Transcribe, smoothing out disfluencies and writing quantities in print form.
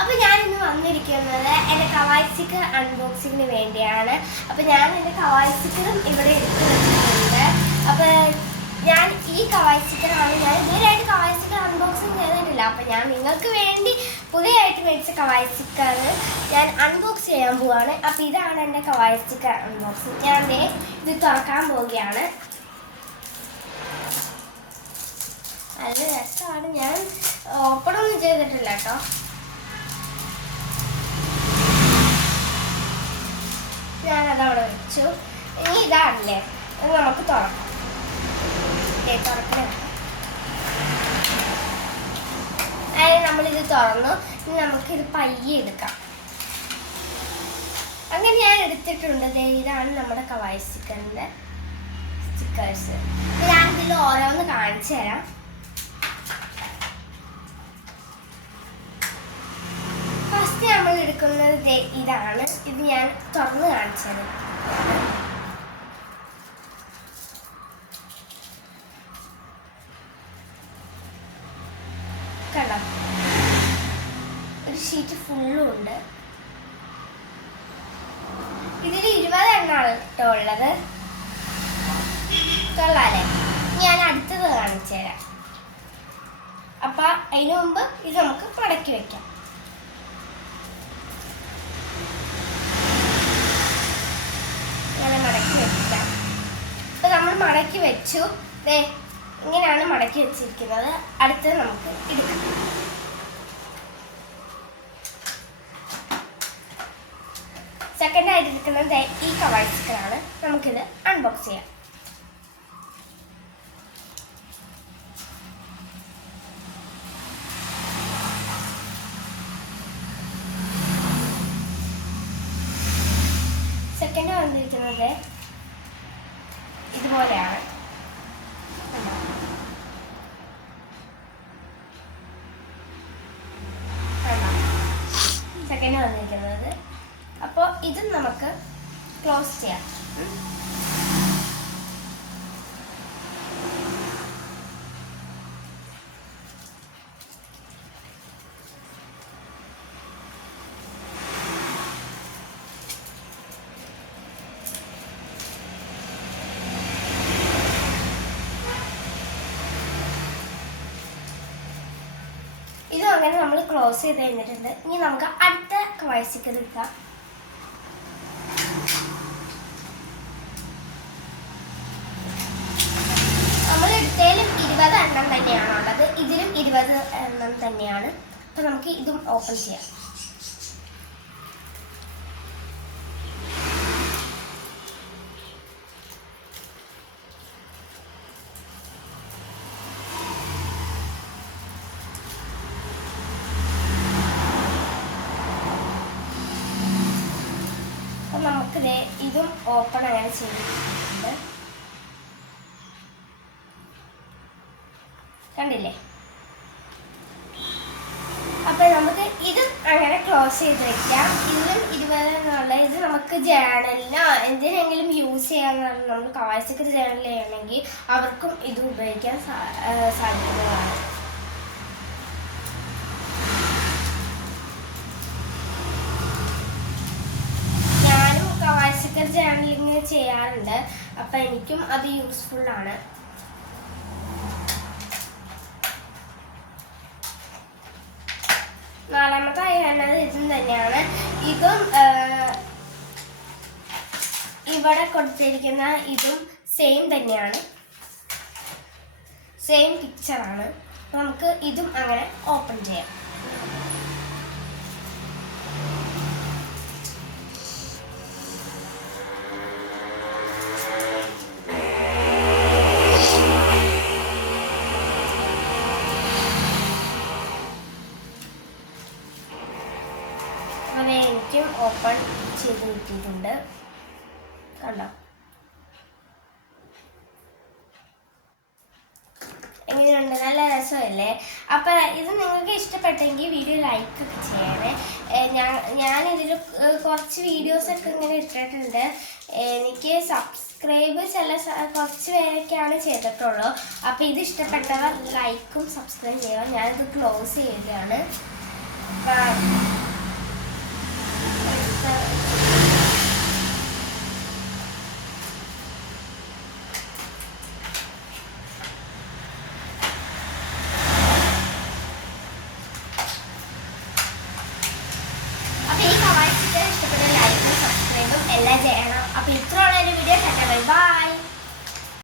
അപ്പോൾ ഞാൻ ഇന്ന് വന്നിരിക്കുന്നത് എൻ്റെ കവായ് സ്റ്റിക്കർ അൺബോക്സിങ്ങിന് വേണ്ടിയാണ്. അപ്പോൾ ഞാൻ എൻ്റെ കവായ് സ്റ്റിക്കറും ഇവിടെ എടുത്ത് വെച്ചിട്ടുണ്ട്. അപ്പോൾ ഞാൻ ഈ കവായ് സ്റ്റിക്കറാണ് ഞാൻ ഇതുവരെയായിട്ട് കവായ് സ്റ്റിക്കർ അൺബോക്സിങ് ചെയ്തിട്ടില്ല. അപ്പോൾ ഞാൻ നിങ്ങൾക്ക് വേണ്ടി പുതിയതായിട്ട് മേടിച്ച കവായ് സ്റ്റിക്കർ ഞാൻ അൺബോക്സ് ചെയ്യാൻ പോവുകയാണ്. അപ്പോൾ ഇതാണ് എൻ്റെ കവായ് സ്റ്റിക്കർ അൺബോക്സിങ്. ഞാൻ ഇത് തുറക്കാൻ പോവുകയാണ്. നല്ല രസമാണ്. ഞാൻ ഓപ്പണൊന്നും ചെയ്തിട്ടില്ല കേട്ടോ. ഞാനതവിടെ വെച്ചു. ഇനി ഇതാണല്ലേ, അത് നമുക്ക് തുറക്കാം. തുറക്കണം. അതായത് നമ്മളിത് തുറന്നു. ഇനി നമുക്കിത് പയ്യെ എടുക്കാം. അങ്ങനെ ഞാൻ എടുത്തിട്ടുണ്ട്. ഇതാണ് നമ്മുടെ കവായ് സ്റ്റിക്കറിൻ്റെ സ്റ്റിക്കേഴ്സ്. ഞാനിതിൽ ഓരോന്ന് കാണിച്ചു തരാം. ഫസ്റ്റ് നമ്മൾ എടുക്കുന്നത് ഇതാണ്. ഇത് ഞാൻ തുറന്ന് കാണിച്ചത്. കണ്ടോ, ഒരു ഷീറ്റ് ഫുള്ളും ഉണ്ട്. ഇതിൽ 20 എണ്ണമാണ് കേട്ടോ ഉള്ളത്. കൊള്ളാല്ലേ? ഞാൻ അടുത്തത് കാണിച്ചു തരാം. അപ്പം അതിനു മുമ്പ് ഇത് നമുക്ക് മടക്കി വെക്കാം. മടക്കി വെക്കാം. ഇപ്പൊ നമ്മൾ മടക്കി വെച്ചു. ഇങ്ങനെയാണ് മടക്കി വെച്ചിരിക്കുന്നത്. അടുത്തത് നമുക്ക് എടുക്കാം. സെക്കൻഡ് ആയിട്ട് ഇരിക്കുന്നത് ഈ കവായ് സ്റ്റിക്കറാണ്. നമുക്കിത് അൺബോക്സ് ചെയ്യാം. സെക്കൻഡ് വന്നിരിക്കുന്നത് ഇതുപോലെയാണ്. സെക്കൻഡ് വന്നിരിക്കുന്നത്. അപ്പോൾ ഇത് നമുക്ക് ക്ലോസ് ചെയ്യാം. ഇതും അങ്ങനെ നമ്മൾ ക്ലോസ് ചെയ്ത് കഴിഞ്ഞിട്ടുണ്ട്. ഇനി നമുക്ക് അടുത്ത കവായ് സ്റ്റിക്കർ എടുക്കാം. നമ്മൾ എടുത്തതിലും 20 എണ്ണം തന്നെയാണ് ഉള്ളത്. ഇതിലും 20 എണ്ണം തന്നെയാണ്. അപ്പൊ നമുക്ക് ഇതും ഓപ്പൺ ചെയ്യാം. നമുക്കിത് ഇതും ഓപ്പൺ അങ്ങനെ ചെയ്തിട്ടുണ്ട്. കണ്ടില്ലേ? അപ്പൊ നമുക്ക് ഇത് അങ്ങനെ ക്ലോസ് ചെയ്ത് വെക്കാം. ഇതിലും 20 എന്നുള്ള ഇത് നമുക്ക് ജേണലിനോ എന്തിനെങ്കിലും യൂസ് ചെയ്യാന്നാണ്. നമ്മൾ കവായ് സ്റ്റിക്കർ ജേണൽ ചെയ്യണമെങ്കിൽ അവർക്കും ഇത് ഉപയോഗിക്കാൻ സാധിക്കുന്നതാണ്. സ്റ്റിക്കർ ജേണലിങ് ചെയ്യാറുണ്ട്. അപ്പം എനിക്കും അത് യൂസ്ഫുൾ ആണ്. നാലാമതായി വേണ്ടത് ഇതും തന്നെയാണ്. ഇതും ഇവിടെ കൊടുത്തിരിക്കുന്ന ഇതും സെയിം തന്നെയാണ്. സെയിം പിക്ചറാണ്. നമുക്ക് ഇതും അങ്ങനെ ഓപ്പൺ ചെയ്യാം. അങ്ങനെ എനിക്കും ഓപ്പൺ ചെയ്ത് കിട്ടിയിട്ടുണ്ട്. കണ്ടോ എങ്ങനെയുണ്ട്? നല്ല രസമല്ലേ? അപ്പം ഇത് നിങ്ങൾക്ക് ഇഷ്ടപ്പെട്ടെങ്കിൽ വീഡിയോ ലൈക്ക് ഒക്കെ ചെയ്യണേ. ഞാനിതിൽ കുറച്ച് വീഡിയോസൊക്കെ ഇങ്ങനെ ഇട്ടിട്ടുണ്ട്. എനിക്ക് സബ്സ്ക്രൈബ് കുറച്ച് പേരൊക്കെയാണ് ചെയ്തിട്ടുള്ളൂ. അപ്പോൾ ഇത് ഇഷ്ടപ്പെട്ടവർ ലൈക്കും സബ്സ്ക്രൈബ് ചെയ്യുക. ഞാനിത് ക്ലോസ് ചെയ്യുകയാണ്. അപ്പോൾ ഈ കവായ് ചിക്കൻ ഇഷ്ടപ്പെട്ട ലൈക്കും സബ്സ്ക്രൈബും എല്ലാം ചെയ്യണം. അപ്പോൾ ഇത്രയുള്ള ഒരു വീഡിയോ. ബൈ.